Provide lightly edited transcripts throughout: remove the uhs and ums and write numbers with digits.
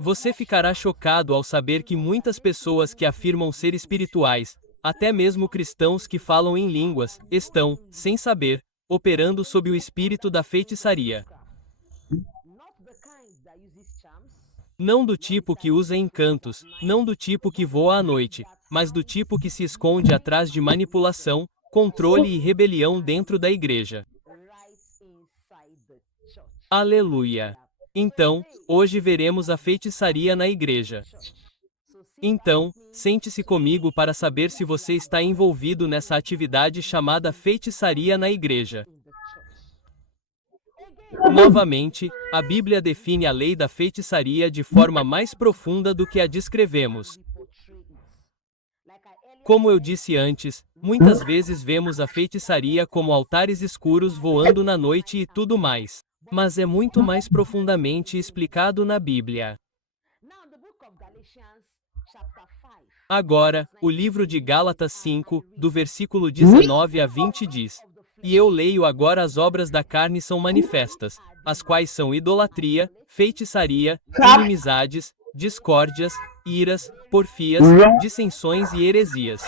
Você ficará chocado ao saber que muitas pessoas que afirmam ser espirituais, até mesmo cristãos que falam em línguas, estão, sem saber, operando sob o espírito da feitiçaria. Não do tipo que usa encantos, não do tipo que voa à noite, mas do tipo que se esconde atrás de manipulação, controle e rebelião dentro da igreja. Aleluia! Então, hoje veremos a feitiçaria na igreja. Então, sente-se comigo para saber se você está envolvido nessa atividade chamada feitiçaria na igreja. Novamente, a Bíblia define a lei da feitiçaria de forma mais profunda do que a descrevemos. Como eu disse antes, muitas vezes vemos a feitiçaria como altares escuros voando na noite e tudo mais. Mas é muito mais profundamente explicado na Bíblia. Agora, o livro de Gálatas 5, do versículo 19 a 20 diz: E eu leio agora as obras da carne são manifestas, as quais são idolatria, feitiçaria, inimizades, discórdias, iras, porfias, dissensões e heresias.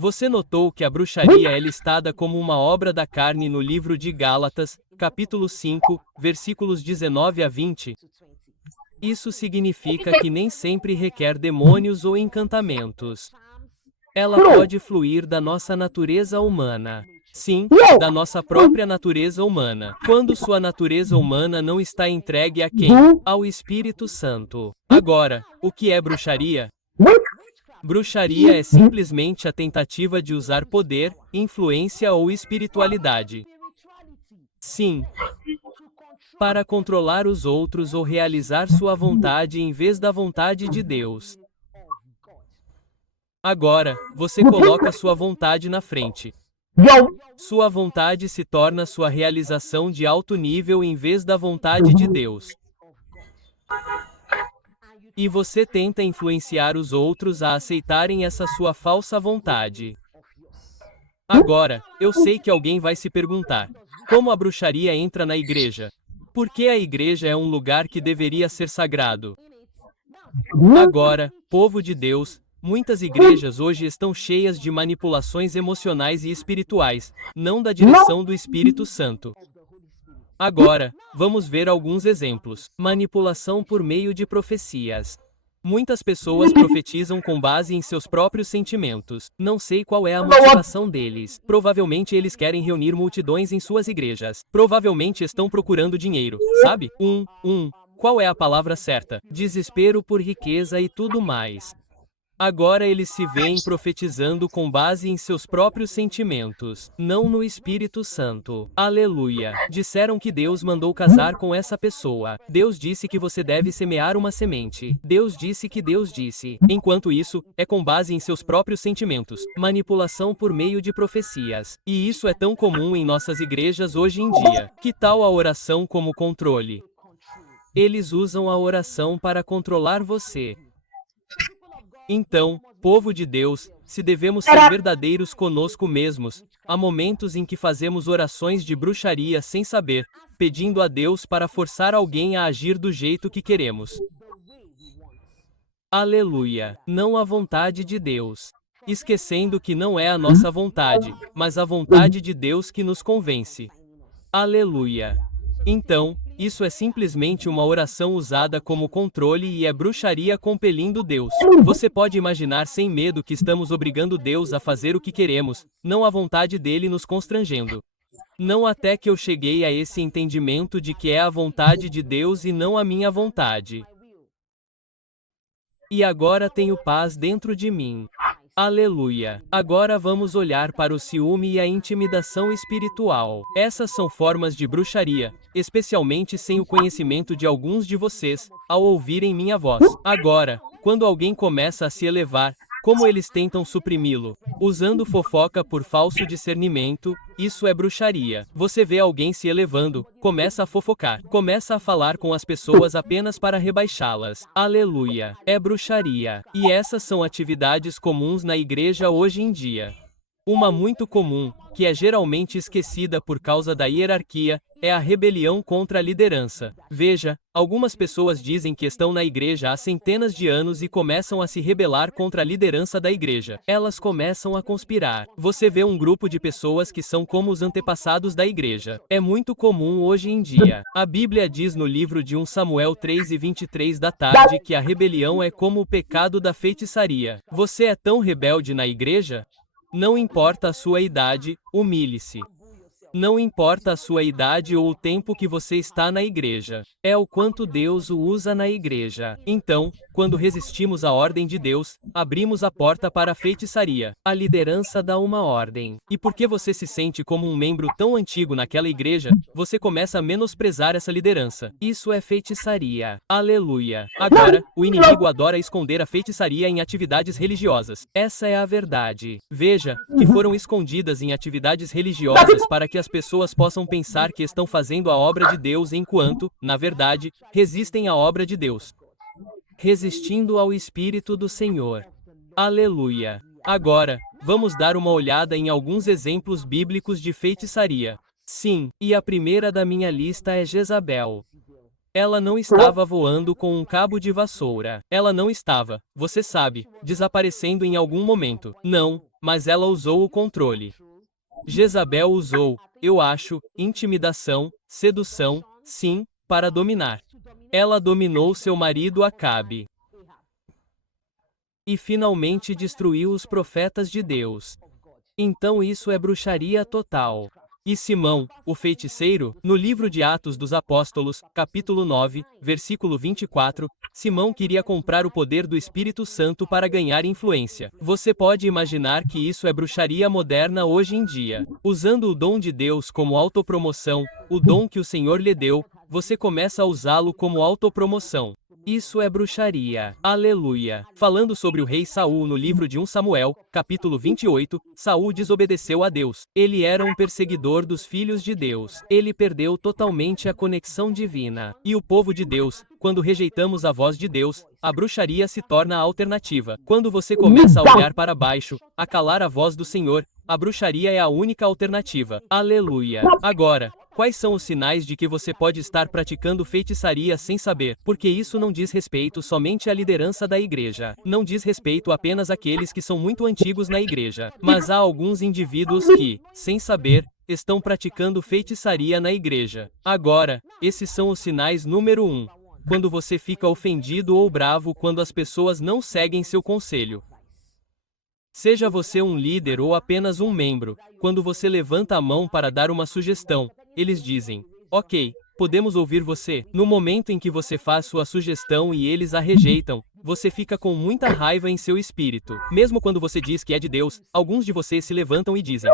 Você notou que a bruxaria é listada como uma obra da carne no livro de Gálatas, capítulo 5, versículos 19 a 20? Isso significa que nem sempre requer demônios ou encantamentos. Ela pode fluir da nossa natureza humana. Sim, da nossa própria natureza humana. Quando sua natureza humana não está entregue a quem? Ao Espírito Santo. Agora, o que é bruxaria? Bruxaria é simplesmente a tentativa de usar poder, influência ou espiritualidade. Sim. Para controlar os outros ou realizar sua vontade em vez da vontade de Deus. Agora, você coloca sua vontade na frente. Sua vontade se torna sua realização de alto nível em vez da vontade de Deus. E você tenta influenciar os outros a aceitarem essa sua falsa vontade. Agora, eu sei que alguém vai se perguntar: como a bruxaria entra na igreja? Por que a igreja é um lugar que deveria ser sagrado? Agora, povo de Deus, muitas igrejas hoje estão cheias de manipulações emocionais e espirituais, não da direção do Espírito Santo. Agora, vamos ver alguns exemplos. Manipulação por meio de profecias. Muitas pessoas profetizam com base em seus próprios sentimentos. Não sei qual é a motivação deles. Provavelmente eles querem reunir multidões em suas igrejas. Provavelmente estão procurando dinheiro, sabe? Qual é a palavra certa? Desespero por riqueza e tudo mais. Agora eles se veem profetizando com base em seus próprios sentimentos, não no Espírito Santo. Aleluia! Disseram que Deus mandou casar com essa pessoa. Deus disse que você deve semear uma semente. Deus disse que Deus disse. Enquanto isso, é com base em seus próprios sentimentos. Manipulação por meio de profecias. E isso é tão comum em nossas igrejas hoje em dia. Que tal a oração como controle? Eles usam a oração para controlar você. Então, povo de Deus, se devemos ser verdadeiros conosco mesmos, há momentos em que fazemos orações de bruxaria sem saber, pedindo a Deus para forçar alguém a agir do jeito que queremos. Aleluia! Não a vontade de Deus. Esquecendo que não é a nossa vontade, mas a vontade de Deus que nos convence. Aleluia! Então, isso é simplesmente uma oração usada como controle e é bruxaria compelindo Deus. Você pode imaginar sem medo que estamos obrigando Deus a fazer o que queremos, não a vontade dele nos constrangendo. Não até que eu cheguei a esse entendimento de que é a vontade de Deus e não a minha vontade. E agora tenho paz dentro de mim. Aleluia! Agora vamos olhar para o ciúme e a intimidação espiritual. Essas são formas de bruxaria, especialmente sem o conhecimento de alguns de vocês, ao ouvirem minha voz. Agora, quando alguém começa a se elevar, como eles tentam suprimi-lo? Usando fofoca por falso discernimento, isso é bruxaria. Você vê alguém se elevando, começa a fofocar, começa a falar com as pessoas apenas para rebaixá-las. Aleluia! É bruxaria. E essas são atividades comuns na igreja hoje em dia. Uma muito comum, que é geralmente esquecida por causa da hierarquia, é a rebelião contra a liderança. Veja, algumas pessoas dizem que estão na igreja há centenas de anos e começam a se rebelar contra a liderança da igreja. Elas começam a conspirar. Você vê um grupo de pessoas que são como os antepassados da igreja. É muito comum hoje em dia. A Bíblia diz no livro de 1 Samuel 3:23 da tarde que a rebelião é como o pecado da feitiçaria. Você é tão rebelde na igreja? Não importa a sua idade, humilhe-se. Não importa a sua idade ou o tempo que você está na igreja. É o quanto Deus o usa na igreja. Então, quando resistimos à ordem de Deus, abrimos a porta para a feitiçaria. A liderança dá uma ordem. E porque você se sente como um membro tão antigo naquela igreja, você começa a menosprezar essa liderança. Isso é feitiçaria. Aleluia. Agora, o inimigo adora esconder a feitiçaria em atividades religiosas. Essa é a verdade. Veja, que foram escondidas em atividades religiosas para que as pessoas possam pensar que estão fazendo a obra de Deus enquanto, na verdade, resistem à obra de Deus. Resistindo ao Espírito do Senhor. Aleluia. Agora, vamos dar uma olhada em alguns exemplos bíblicos de feitiçaria. Sim, e a primeira da minha lista é Jezabel. Ela não estava voando com um cabo de vassoura. Ela não estava, você sabe, desaparecendo em algum momento. Não, mas ela usou o controle. Jezabel usou, eu acho, intimidação, sedução, sim, para dominar. Ela dominou seu marido Acabe. E finalmente destruiu os profetas de Deus. Então isso é bruxaria total. E Simão, o feiticeiro, no livro de Atos dos Apóstolos, capítulo 9, versículo 24, Simão queria comprar o poder do Espírito Santo para ganhar influência. Você pode imaginar que isso é bruxaria moderna hoje em dia. Usando o dom de Deus como autopromoção, o dom que o Senhor lhe deu, você começa a usá-lo como autopromoção. Isso é bruxaria. Aleluia. Falando sobre o rei Saul no livro de 1 Samuel, capítulo 28, Saul desobedeceu a Deus. Ele era um perseguidor dos filhos de Deus. Ele perdeu totalmente a conexão divina. E o povo de Deus, quando rejeitamos a voz de Deus, a bruxaria se torna a alternativa. Quando você começa a olhar para baixo, a calar a voz do Senhor, a bruxaria é a única alternativa. Aleluia. Agora, quais são os sinais de que você pode estar praticando feitiçaria sem saber? Porque isso não diz respeito somente à liderança da igreja. Não diz respeito apenas àqueles que são muito antigos na igreja. Mas há alguns indivíduos que, sem saber, estão praticando feitiçaria na igreja. Agora, esses são os sinais número 1. Quando você fica ofendido ou bravo quando as pessoas não seguem seu conselho. Seja você um líder ou apenas um membro, quando você levanta a mão para dar uma sugestão, eles dizem, ok, podemos ouvir você. No momento em que você faz sua sugestão e eles a rejeitam, você fica com muita raiva em seu espírito. Mesmo quando você diz que é de Deus, alguns de vocês se levantam e dizem,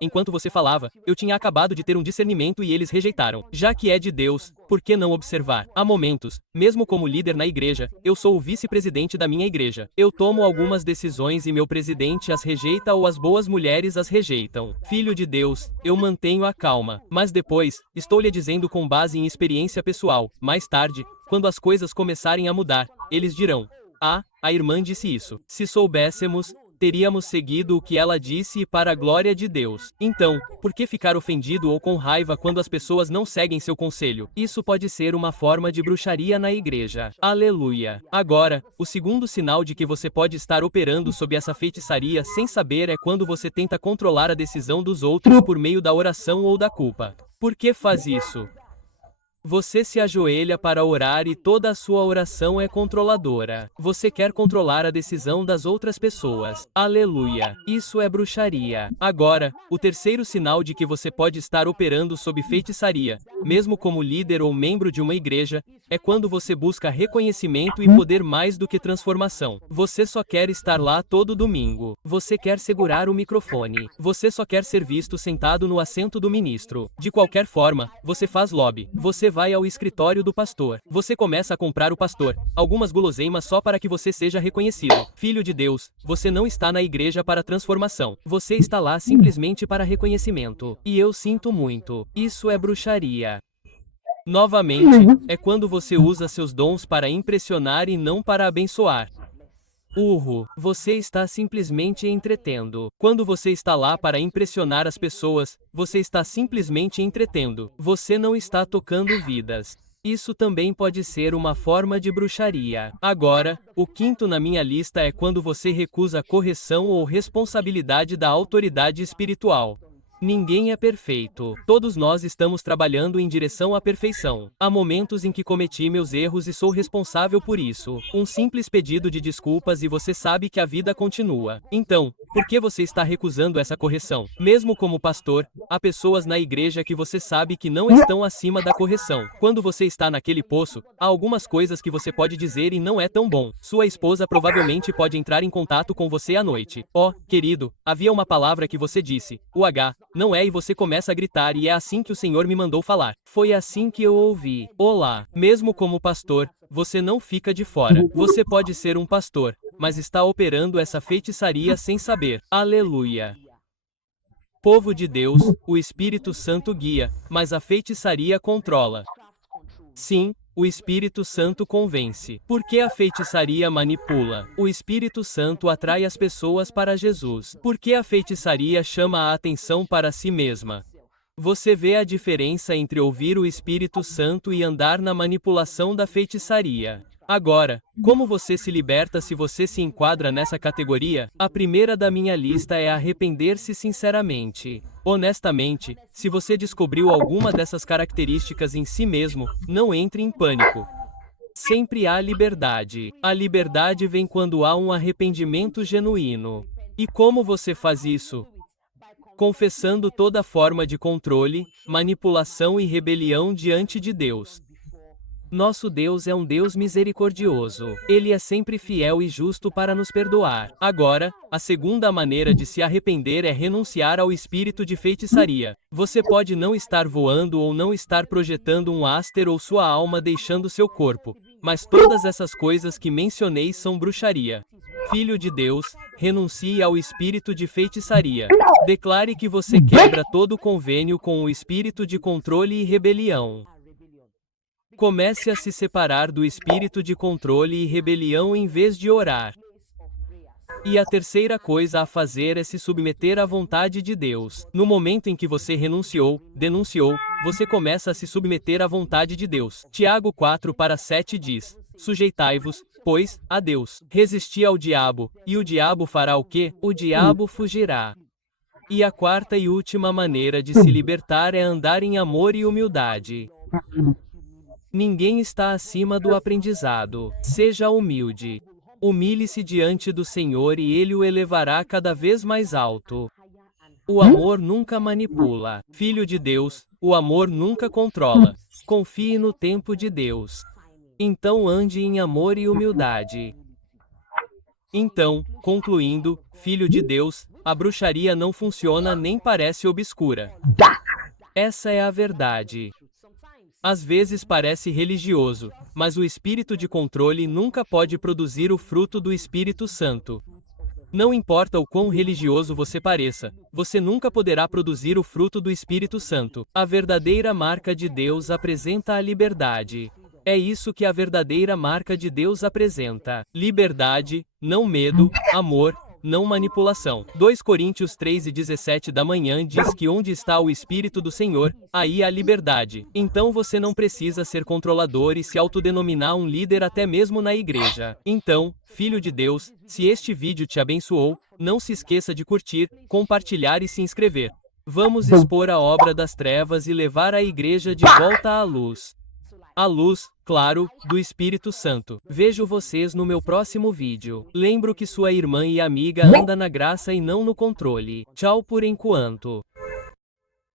enquanto você falava, eu tinha acabado de ter um discernimento e eles rejeitaram. Já que é de Deus, por que não observar? Há momentos, mesmo como líder na igreja, eu sou o vice-presidente da minha igreja. Eu tomo algumas decisões e meu presidente as rejeita ou as boas mulheres as rejeitam. Filho de Deus, eu mantenho a calma. Mas depois, estou lhe dizendo com base em experiência pessoal, mais tarde, quando as coisas começarem a mudar, eles dirão, a irmã disse isso. Se soubéssemos, teríamos seguido o que ela disse e para a glória de Deus. Então, por que ficar ofendido ou com raiva quando as pessoas não seguem seu conselho? Isso pode ser uma forma de bruxaria na igreja. Aleluia. Agora, o segundo sinal de que você pode estar operando sob essa feitiçaria sem saber é quando você tenta controlar a decisão dos outros por meio da oração ou da culpa. Por que faz isso? Você se ajoelha para orar e toda a sua oração é controladora. Você quer controlar a decisão das outras pessoas. Aleluia. Isso é bruxaria. Agora, o terceiro sinal de que você pode estar operando sob feitiçaria, mesmo como líder ou membro de uma igreja, é quando você busca reconhecimento e poder mais do que transformação. Você só quer estar lá todo domingo. Você quer segurar o microfone. Você só quer ser visto sentado no assento do ministro. De qualquer forma, você faz lobby. Você vai ao escritório do pastor. Você começa a comprar o pastor algumas guloseimas só para que você seja reconhecido. Filho de Deus, você não está na igreja para transformação. Você está lá simplesmente para reconhecimento. E eu sinto muito. Isso é bruxaria. Novamente, é quando você usa seus dons para impressionar e não para abençoar. Você está simplesmente entretendo. Quando você está lá para impressionar as pessoas, você está simplesmente entretendo. Você não está tocando vidas. Isso também pode ser uma forma de bruxaria. Agora, o quinto na minha lista é quando você recusa correção ou responsabilidade da autoridade espiritual. Ninguém é perfeito. Todos nós estamos trabalhando em direção à perfeição. Há momentos em que cometi meus erros e sou responsável por isso. Um simples pedido de desculpas e você sabe que a vida continua. Então, por que você está recusando essa correção? Mesmo como pastor, há pessoas na igreja que você sabe que não estão acima da correção. Quando você está naquele poço, há algumas coisas que você pode dizer e não é tão bom. Sua esposa provavelmente pode entrar em contato com você à noite. Oh, querido, havia uma palavra que você disse. O H. Não é, e você começa a gritar, e é assim que o Senhor me mandou falar. Foi assim que eu ouvi. Olá. Mesmo como pastor, você não fica de fora. Você pode ser um pastor, mas está operando essa feitiçaria sem saber. Aleluia. Povo de Deus, o Espírito Santo guia, mas a feitiçaria controla. Sim, o Espírito Santo convence. Por que a feitiçaria manipula? O Espírito Santo atrai as pessoas para Jesus. Por que a feitiçaria chama a atenção para si mesma? Você vê a diferença entre ouvir o Espírito Santo e andar na manipulação da feitiçaria. Agora, como você se liberta se você se enquadra nessa categoria? A primeira da minha lista é arrepender-se sinceramente. Honestamente, se você descobriu alguma dessas características em si mesmo, não entre em pânico. Sempre há liberdade. A liberdade vem quando há um arrependimento genuíno. E como você faz isso? Confessando toda forma de controle, manipulação e rebelião diante de Deus. Nosso Deus é um Deus misericordioso. Ele é sempre fiel e justo para nos perdoar. Agora, a segunda maneira de se arrepender é renunciar ao espírito de feitiçaria. Você pode não estar voando ou não estar projetando um áster ou sua alma deixando seu corpo, mas todas essas coisas que mencionei são bruxaria. Filho de Deus, renuncie ao espírito de feitiçaria. Declare que você quebra todo convênio com o espírito de controle e rebelião. Comece a se separar do espírito de controle e rebelião em vez de orar. E a terceira coisa a fazer é se submeter à vontade de Deus. No momento em que você denunciou, você começa a se submeter à vontade de Deus. Tiago 4:7 diz: Sujeitai-vos, pois, a Deus. Resisti ao diabo, e o diabo fará o quê? O diabo fugirá. E a quarta e última maneira de se libertar é andar em amor e humildade. Ninguém está acima do aprendizado. Seja humilde. Humilhe-se diante do Senhor e Ele o elevará cada vez mais alto. O amor nunca manipula. Filho de Deus, o amor nunca controla. Confie no tempo de Deus. Então ande em amor e humildade. Então, concluindo, filho de Deus, a bruxaria não funciona nem parece obscura. Essa é a verdade. Às vezes parece religioso, mas o espírito de controle nunca pode produzir o fruto do Espírito Santo. Não importa o quão religioso você pareça, você nunca poderá produzir o fruto do Espírito Santo. A verdadeira marca de Deus apresenta a liberdade. É isso que a verdadeira marca de Deus apresenta. Liberdade, não medo, amor, não manipulação. 2 Coríntios 3:17 da manhã diz que onde está o Espírito do Senhor, aí há liberdade. Então você não precisa ser controlador e se autodenominar um líder até mesmo na igreja. Então, filho de Deus, se este vídeo te abençoou, não se esqueça de curtir, compartilhar e se inscrever. Vamos expor a obra das trevas e levar a igreja de volta à luz. A luz, claro, do Espírito Santo. Vejo vocês no meu próximo vídeo. Lembro que sua irmã e amiga anda na graça e não no controle. Tchau por enquanto.